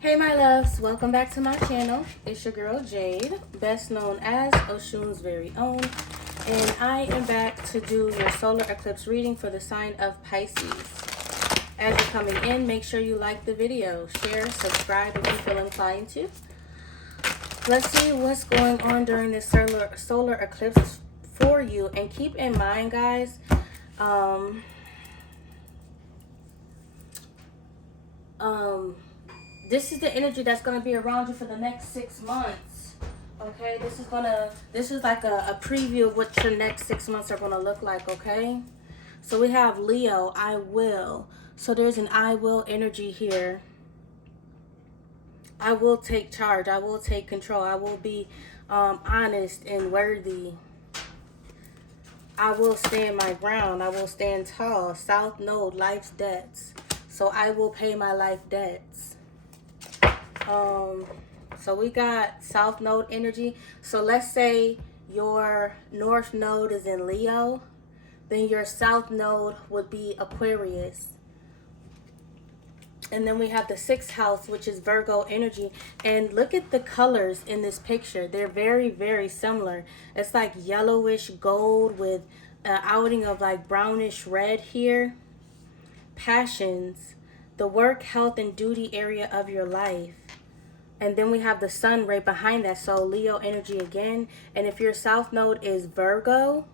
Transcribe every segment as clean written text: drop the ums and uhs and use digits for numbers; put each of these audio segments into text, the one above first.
Hey my loves, welcome back to my channel. It's your girl Jade, best known as Oshun's very own, and I am back to do your solar eclipse reading for the sign of Pisces. As you're coming in, make sure you like the video, share, subscribe if you feel inclined to. Let's see what's going on during this solar eclipse for you, and keep in mind, guys, this is the energy that's going to be around you for the next 6 months. Okay, this is like a preview of what your next 6 months are going to look like. Okay, so we have Leo, I will. So there's an I will energy here. I will take charge, I will take control, I will be honest and worthy. I will stand my ground, I will stand tall. South Node, life's debts. So I will pay my life debts. So we got South Node energy. So let's say your North Node is in Leo, then your South Node would be Aquarius. And then we have the 6th house, which is Virgo energy. And look at the colors in this picture. They're very, very similar. It's like yellowish gold with an outing of like brownish red here. Passions, the work, health, and duty area of your life. And then we have the sun right behind that. So Leo energy again. And if your South Node is Virgo,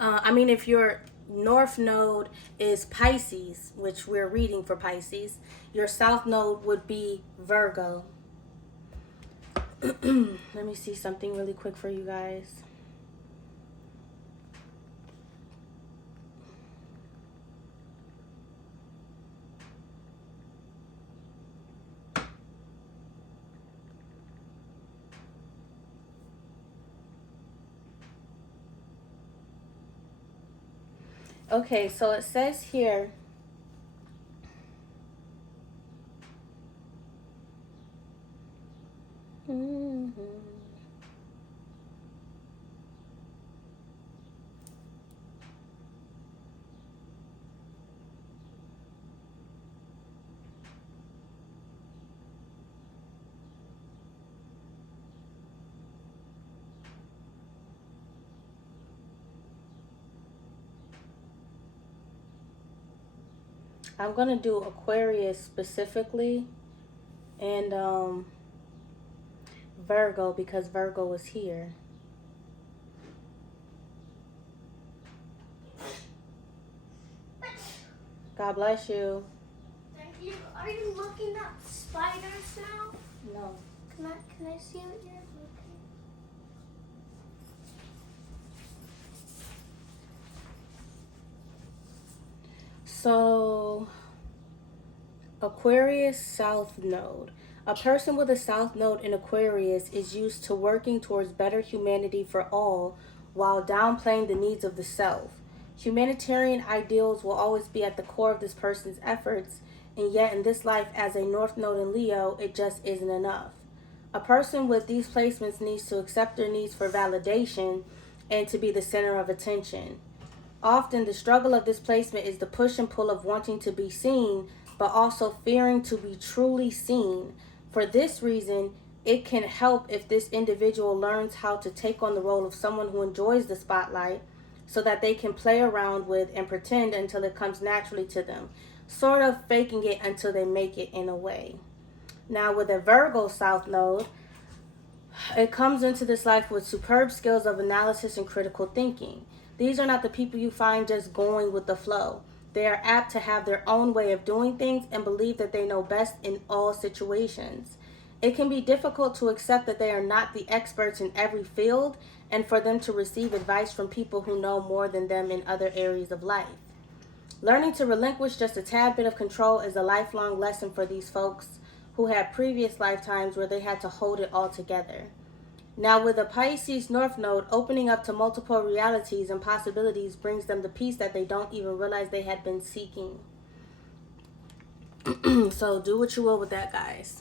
if your North Node is Pisces, which we're reading for Pisces, your South Node would be Virgo. Let me see something really quick for you guys. Okay, so it says here, I'm going to do Aquarius specifically and Virgo because Virgo is here. God bless you. Thank you. Are you looking at spiders now? No. Can I see what you're looking? So, Aquarius South Node. A person with a South Node in Aquarius is used to working towards better humanity for all while downplaying the needs of the self. Humanitarian ideals will always be at the core of this person's efforts, and yet in this life as a North Node in Leo, it just isn't enough. A person with these placements needs to accept their needs for validation and to be the center of attention. Often the struggle of this placement is the push and pull of wanting to be seen, but also fearing to be truly seen. For this reason, it can help if this individual learns how to take on the role of someone who enjoys the spotlight so that they can play around with and pretend until it comes naturally to them, sort of faking it until they make it in a way. Now with a Virgo South Node, it comes into this life with superb skills of analysis and critical thinking. These are not the people you find just going with the flow. They are apt to have their own way of doing things and believe that they know best in all situations. It can be difficult to accept that they are not the experts in every field and for them to receive advice from people who know more than them in other areas of life. Learning to relinquish just a tad bit of control is a lifelong lesson for these folks who had previous lifetimes where they had to hold it all together. Now with a Pisces North Node, opening up to multiple realities and possibilities brings them the peace that they don't even realize they had been seeking. So do what you will with that, guys.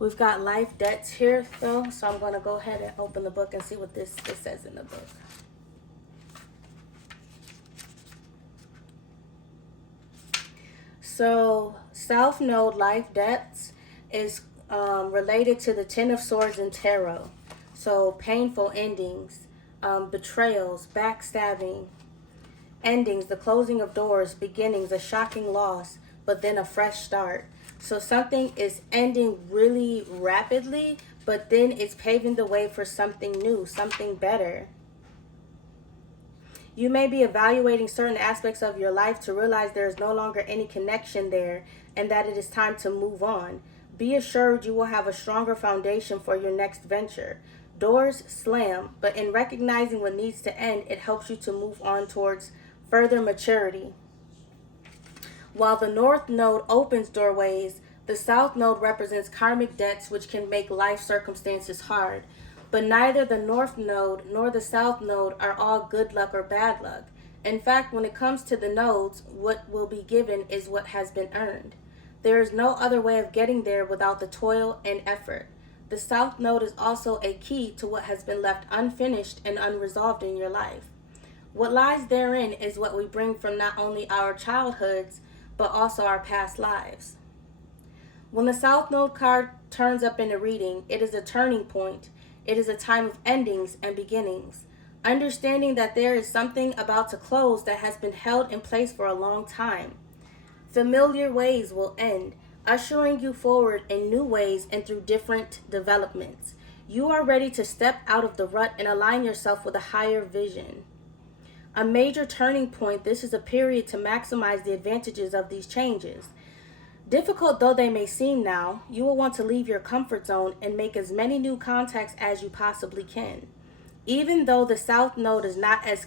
We've got life debts here, though, so I'm going to go ahead and open the book and see what this says in the book. So South Node life debts is related to the Ten of Swords in Tarot. So painful endings, betrayals, backstabbing, endings, the closing of doors, beginnings, a shocking loss, but then a fresh start. So something is ending really rapidly, but then it's paving the way for something new, something better. You may be evaluating certain aspects of your life to realize there is no longer any connection there and that it is time to move on. Be assured you will have a stronger foundation for your next venture. Doors slam, but in recognizing what needs to end, it helps you to move on towards further maturity. While the North Node opens doorways, the South Node represents karmic debts which can make life circumstances hard. But neither the North Node nor the South Node are all good luck or bad luck. In fact, when it comes to the nodes, what will be given is what has been earned. There is no other way of getting there without the toil and effort. The South Node is also a key to what has been left unfinished and unresolved in your life. What lies therein is what we bring from not only our childhoods, but also our past lives. When the South Node card turns up in a reading, it is a turning point. It is a time of endings and beginnings. Understanding that there is something about to close that has been held in place for a long time. Familiar ways will end, ushering you forward in new ways and through different developments. You are ready to step out of the rut and align yourself with a higher vision. A major turning point, this is a period to maximize the advantages of these changes. Difficult though they may seem now, you will want to leave your comfort zone and make as many new contacts as you possibly can. Even though the South Node is not as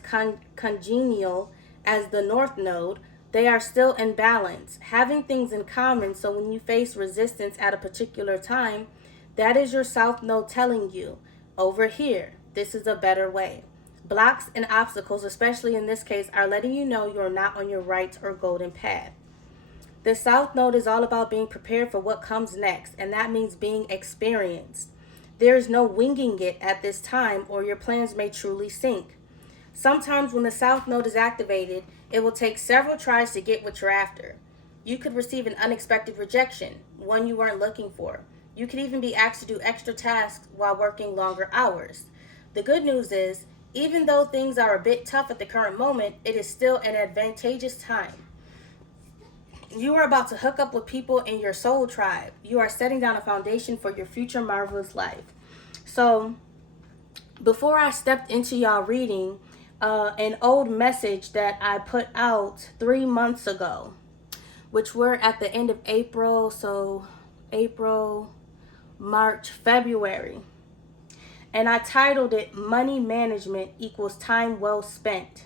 congenial as the North Node, they are still in balance, having things in common, so when you face resistance at a particular time, that is your South Node telling you, over here, this is a better way. Blocks and obstacles, especially in this case, are letting you know you're not on your right or golden path. The South Node is all about being prepared for what comes next, and that means being experienced. There is no winging it at this time, or your plans may truly sink. Sometimes when the South Node is activated, it will take several tries to get what you're after. You could receive an unexpected rejection, one you weren't looking for. You could even be asked to do extra tasks while working longer hours. The good news is, even though things are a bit tough at the current moment, it is still an advantageous time. You are about to hook up with people in your soul tribe. You are setting down a foundation for your future marvelous life. So, before I stepped into y'all reading, an old message that I put out 3 months ago, which we're at the end of April, so April, March, February. And I titled it, Money Management Equals Time Well Spent.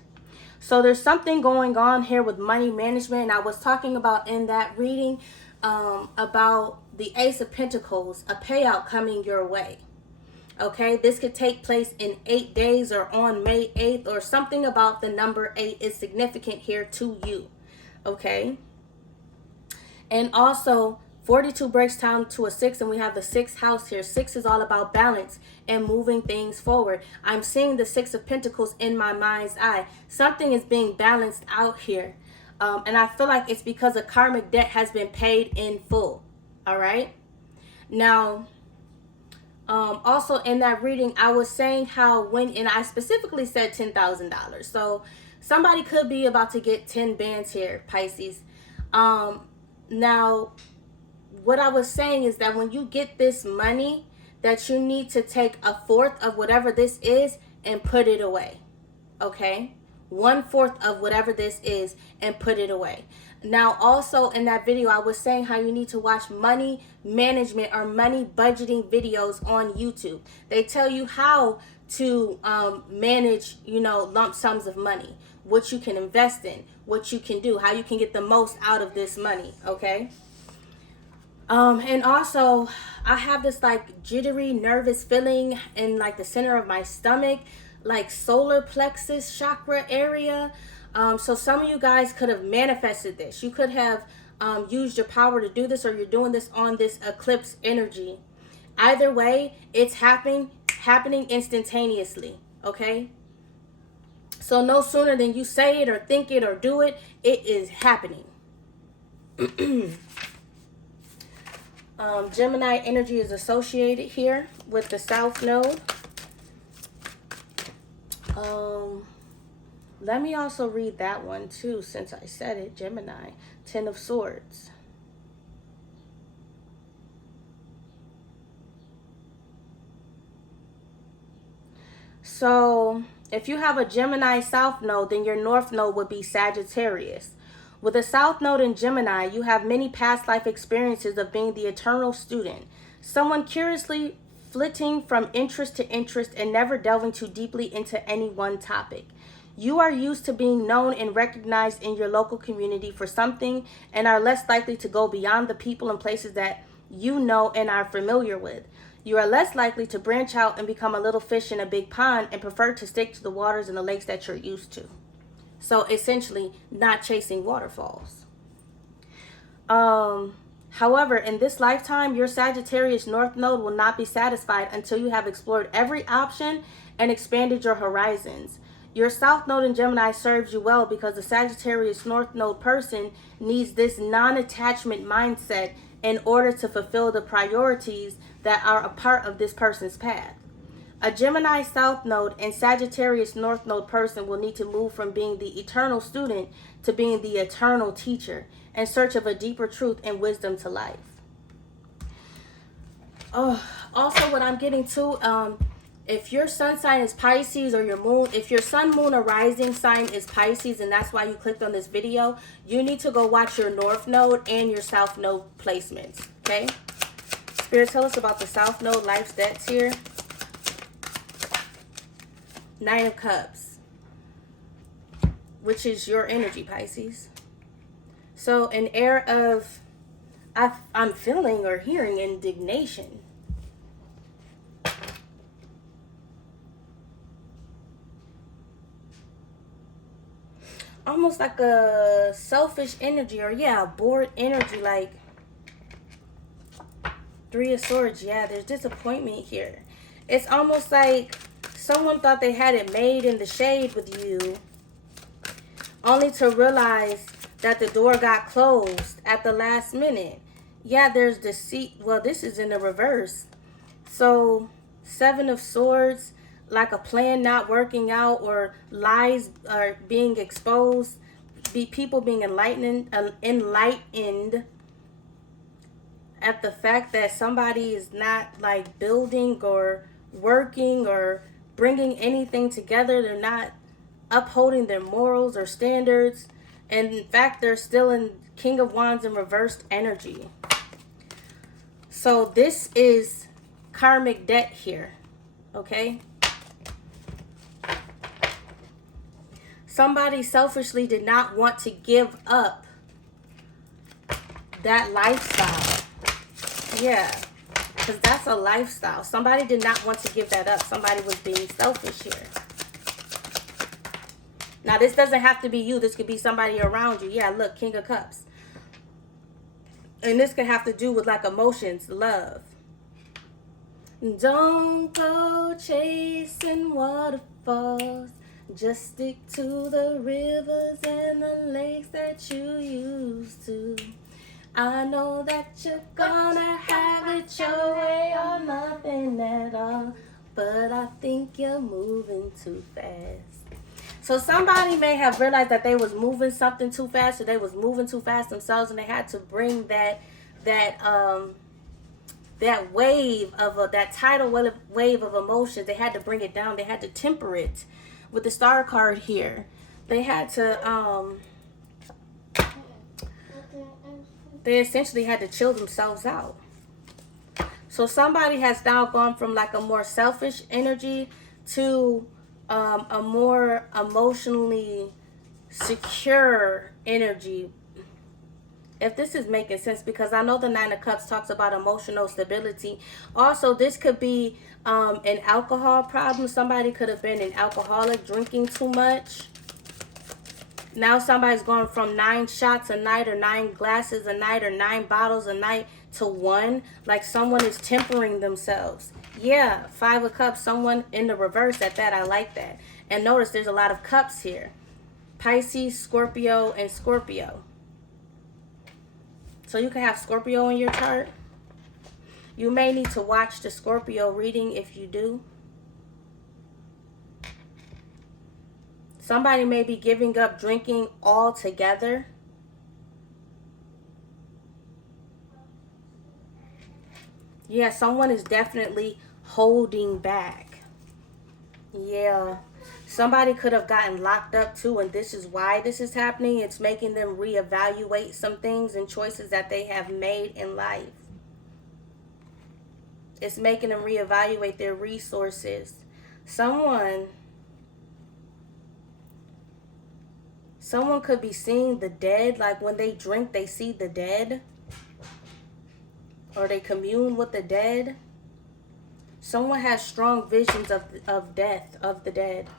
So there's something going on here with money management. And I was talking about in that reading about the Ace of Pentacles, a payout coming your way. Okay, this could take place in 8 days or on May 8th, or something about the number 8 is significant here to you. Okay. And also 42 breaks down to a 6, and we have the 6th house here. 6 is all about balance and moving things forward. I'm seeing the 6 of Pentacles in my mind's eye. Something is being balanced out here. And I feel like it's because a karmic debt has been paid in full. All right. Now, also in that reading, I was saying how and I specifically said $10,000. So somebody could be about to get 10 bands here, Pisces. Now, what I was saying is that when you get this money, that you need to take 1/4 of whatever this is and put it away. Okay? 1/4 of whatever this is and put it away. Now, also in that video, I was saying how you need to watch money management or money budgeting videos on YouTube. They tell you how to manage, lump sums of money, what you can invest in, what you can do, how you can get the most out of this money. Okay? And also I have this like jittery, nervous feeling in like the center of my stomach, like solar plexus chakra area. So some of you guys could have manifested this. You could have used your power to do this, or you're doing this on this eclipse energy. Either way, it's happening instantaneously. Okay. So no sooner than you say it or think it or do it, it is happening. Gemini energy is associated here with the South Node. Let me also read that one too, since I said it. Gemini, Ten of Swords. So if you have a Gemini South Node, then your North Node would be Sagittarius. With a South Node in Gemini, you have many past life experiences of being the eternal student. Someone curiously flitting from interest to interest and never delving too deeply into any one topic. You are used to being known and recognized in your local community for something and are less likely to go beyond the people and places that you know and are familiar with. You are less likely to branch out and become a little fish in a big pond and prefer to stick to the waters and the lakes that you're used to. So essentially, not chasing waterfalls. However, in this lifetime, your Sagittarius North Node will not be satisfied until you have explored every option and expanded your horizons. Your South Node in Gemini serves you well because the Sagittarius North Node person needs this non-attachment mindset in order to fulfill the priorities that are a part of this person's path. A Gemini South Node and Sagittarius North Node person will need to move from being the eternal student to being the eternal teacher in search of a deeper truth and wisdom to life. Also, what I'm getting to, if your sun sign is Pisces or your moon, if your sun, moon, or rising sign is Pisces and that's why you clicked on this video, you need to go watch your North Node and your South Node placements, okay? Spirit, tell us about the South Node life's debts here. Nine of Cups, which is your energy, Pisces. So an air of, I'm feeling or hearing indignation. Almost like a selfish energy, or yeah, a bored energy, like Three of Swords. Yeah, there's disappointment here. It's almost like someone thought they had it made in the shade with you, only to realize that the door got closed at the last minute. Yeah, there's deceit. Well, this is in the reverse. So, Seven of Swords, like a plan not working out, or lies are being exposed, people being enlightened at the fact that somebody is not like building or working or bringing anything together. They're not upholding their morals or standards, and in fact they're still in King of Wands in reversed energy. So this is karmic debt here, okay? Somebody selfishly did not want to give up that lifestyle. Yeah, because that's a lifestyle. Somebody did not want to give that up. Somebody was being selfish here. Now, this doesn't have to be you. This could be somebody around you. Yeah, look, King of Cups. And this could have to do with like emotions, love. Don't go chasing waterfalls. Just stick to the rivers and the lakes that you used to. I know that you're gonna have it your way or nothing at all, but I think you're moving too fast. So somebody may have realized that they was moving something too fast, or they was moving too fast themselves, and they had to bring that wave of that tidal wave of emotions. They had to bring it down. They had to temper it with the Star card here. They had to they essentially had to chill themselves out. So somebody has now gone from like a more selfish energy to a more emotionally secure energy. If this is making sense, because I know the Nine of Cups talks about emotional stability. Also, this could be an alcohol problem. Somebody could have been an alcoholic, drinking too much. Now somebody's going from 9 shots a night, or 9 glasses a night, or 9 bottles a night to 1. Like someone is tempering themselves. Yeah, Five of Cups, someone in the reverse at that. I like that. And notice there's a lot of cups here. Pisces, Scorpio, and Scorpio. So you can have Scorpio in your chart. You may need to watch the Scorpio reading if you do. Somebody may be giving up drinking altogether. Yeah, someone is definitely holding back. Yeah. Somebody could have gotten locked up too, and this is why this is happening. It's making them reevaluate some things and choices that they have made in life. It's making them reevaluate their resources. Someone could be seeing the dead. Like when they drink, they see the dead. Or they commune with the dead. Someone has strong visions of death, of the dead.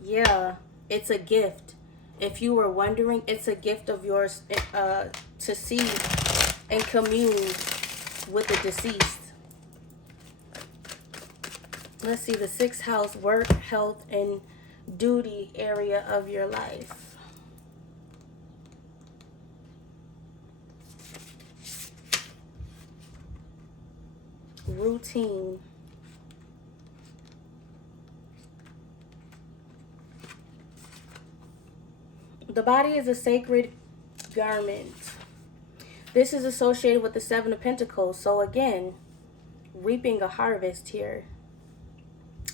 Yeah, it's a gift. If you were wondering, it's a gift of yours to see and commune with the deceased. Let's see, the 6th house, work, health, and duty area of your life. Routine. The body is a sacred garment. This is associated with the 7 of Pentacles. So again, reaping a harvest here.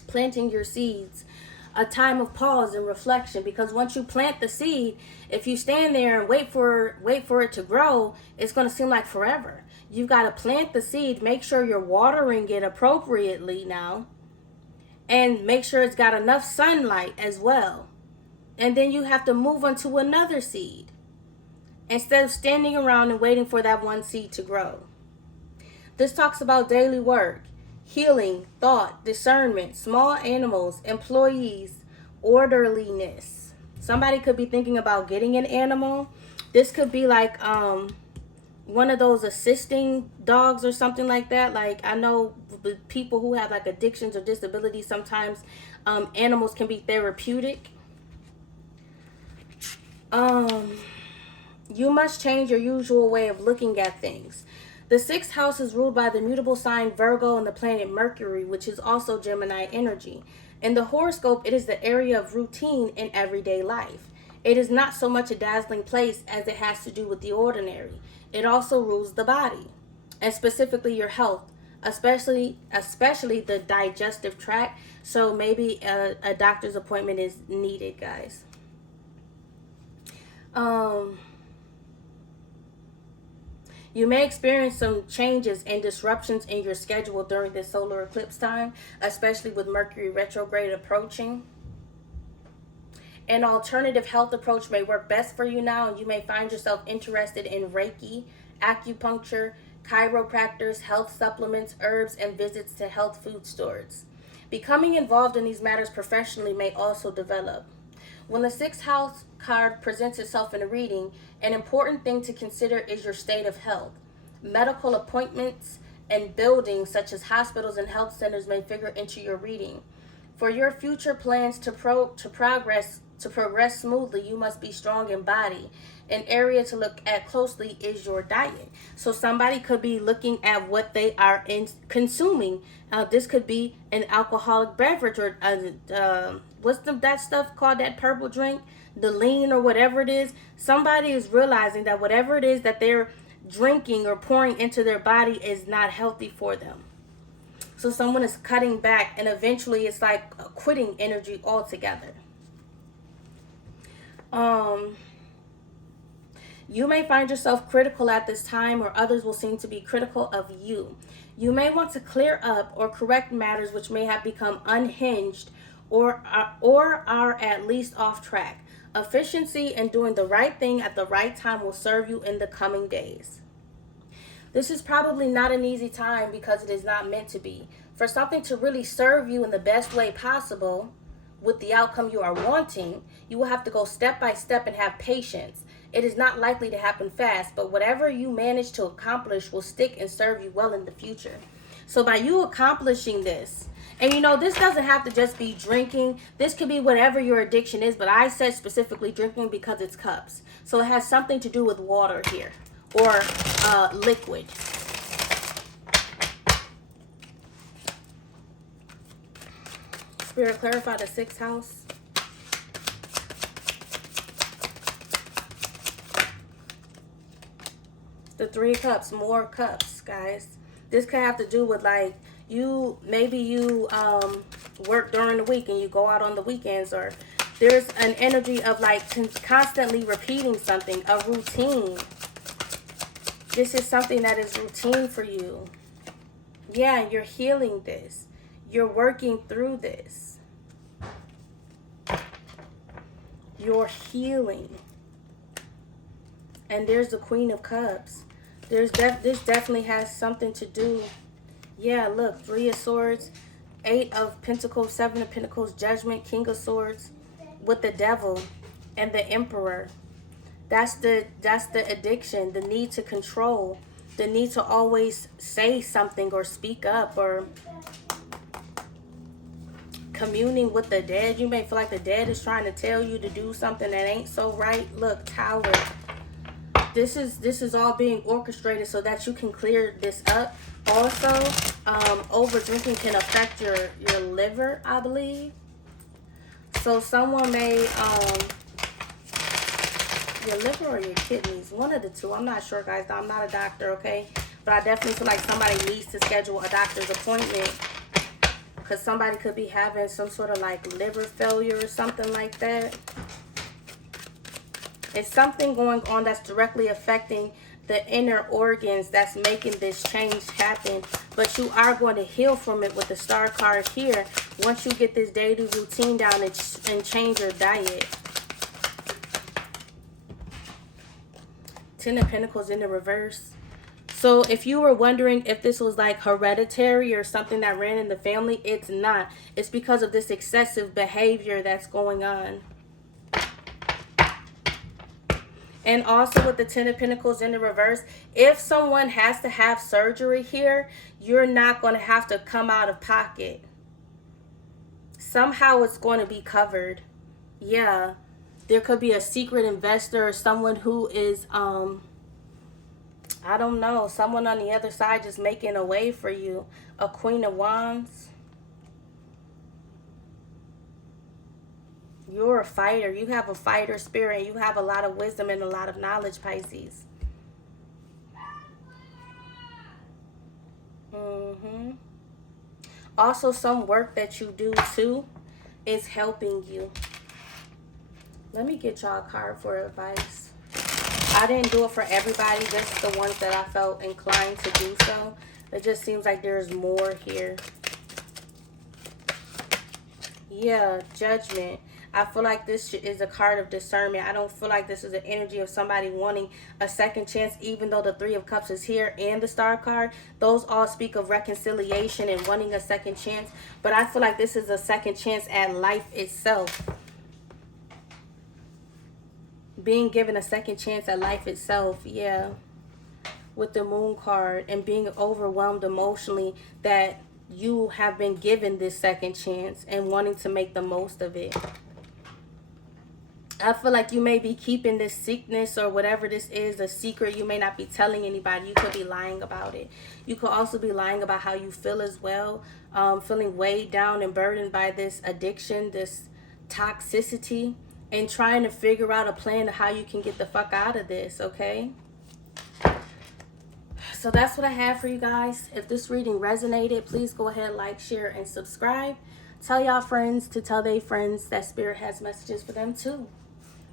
Planting your seeds. A time of pause and reflection, because once you plant the seed, if you stand there and wait for it to grow, it's going to seem like forever. You've got to plant the seed, make sure you're watering it appropriately now, and make sure it's got enough sunlight as well. And then you have to move on to another seed instead of standing around and waiting for that one seed to grow. This talks about daily work, healing, thought, discernment, small animals, employees, orderliness. Somebody could be thinking about getting an animal. This could be like one of those assisting dogs or something like that. Like I know people who have like addictions or disabilities, sometimes animals can be therapeutic. You must change your usual way of looking at things. The 6th house is ruled by the mutable sign Virgo and the planet Mercury, which is also Gemini energy. In the horoscope, it is the area of routine in everyday life. It is not so much a dazzling place as it has to do with the ordinary. It also rules the body, and specifically your health, especially the digestive tract. So maybe a doctor's appointment is needed, guys. You may experience some changes and disruptions in your schedule during this solar eclipse time, especially with Mercury retrograde approaching. An alternative health approach may work best for you now, and you may find yourself interested in Reiki, acupuncture, chiropractors, health supplements, herbs, and visits to health food stores. Becoming involved in these matters professionally may also develop. When the 6th house card presents itself in a reading, an important thing to consider is your state of health. Medical appointments and buildings such as hospitals and health centers may figure into your reading. For your future plans to progress smoothly, you must be strong in body. An area to look at closely is your diet. So somebody could be looking at what they are consuming. This could be an alcoholic beverage or what's that stuff called, that purple drink, the lean or whatever it is. Somebody is realizing that whatever it is that they're drinking or pouring into their body is not healthy for them. So someone is cutting back, and eventually it's like quitting energy altogether. You may find yourself critical at this time, or others will seem to be critical of you. You may want to clear up or correct matters which may have become unhinged or are at least off track. Efficiency and doing the right thing at the right time will serve you in the coming days. This is probably not an easy time because it is not meant to be. For something to really serve you in the best way possible with the outcome you are wanting, you will have to go step by step and have patience. It is not likely to happen fast, but whatever you manage to accomplish will stick and serve you well in the future. So by you accomplishing this, and this doesn't have to just be drinking. This could be whatever your addiction is, but I said specifically drinking because it's cups. So it has something to do with water here, or liquid. Spirit, clarify the 6th house. The 3 of Cups, more cups, guys. This could have to do with like maybe you work during the week and you go out on the weekends, or there's an energy of like constantly repeating something, a routine. This is something that is routine for you. Yeah, you're healing this. You're working through this. You're healing. And there's the Queen of Cups. This definitely has something to do. Yeah, look, 3 of Swords, 8 of Pentacles, 7 of Pentacles, Judgment, King of Swords, with the Devil and the Emperor. That's the addiction, the need to control, the need to always say something or speak up, or communing with the dead. You may feel like the dead is trying to tell you to do something that ain't so right. Look, Tower. This is all being orchestrated so that you can clear this up. Also, over drinking can affect your liver, I believe. So someone may your liver or your kidneys, one of the two. I'm not sure, guys. I'm not a doctor, okay? But I definitely feel like somebody needs to schedule a doctor's appointment, because somebody could be having some sort of like liver failure or something like that. It's something going on that's directly affecting the inner organs that's making this change happen. But you are going to heal from it with the Star card here once you get this daily routine down and change your diet. 10 of Pentacles in the reverse. So if you were wondering if this was like hereditary or something that ran in the family, it's not. It's because of this excessive behavior that's going on. And also with the 10 of Pentacles in the reverse, if someone has to have surgery here, you're not going to have to come out of pocket. Somehow it's going to be covered. Yeah. There could be a secret investor or someone who is, I don't know, someone on the other side just making a way for you. A Queen of Wands. You're a fighter. You have a fighter spirit. You have a lot of wisdom and a lot of knowledge, Pisces. Also, some work that you do too is helping you. Let me get y'all a card for advice. I didn't do it for everybody, just the ones that I felt inclined to do so. It just seems like there's more here. Yeah, Judgment. I feel like this is a card of discernment. I don't feel like this is an energy of somebody wanting a second chance, even though the 3 of Cups is here and the Star card. Those all speak of reconciliation and wanting a second chance. But I feel like this is a second chance at life itself. Being given a second chance at life itself, yeah. With the Moon card and being overwhelmed emotionally that you have been given this second chance and wanting to make the most of it. I feel like you may be keeping this sickness or whatever this is a secret. You may not be telling anybody. You could be lying about it. You could also be lying about how you feel as well. Feeling weighed down and burdened by this addiction, this toxicity, and trying to figure out a plan of how you can get the fuck out of this, okay? So that's what I have for you guys. If this reading resonated, please go ahead, like, share, and subscribe. Tell y'all friends to tell their friends that Spirit has messages for them too.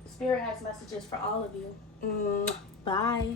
Spirit has messages for all of you. Bye.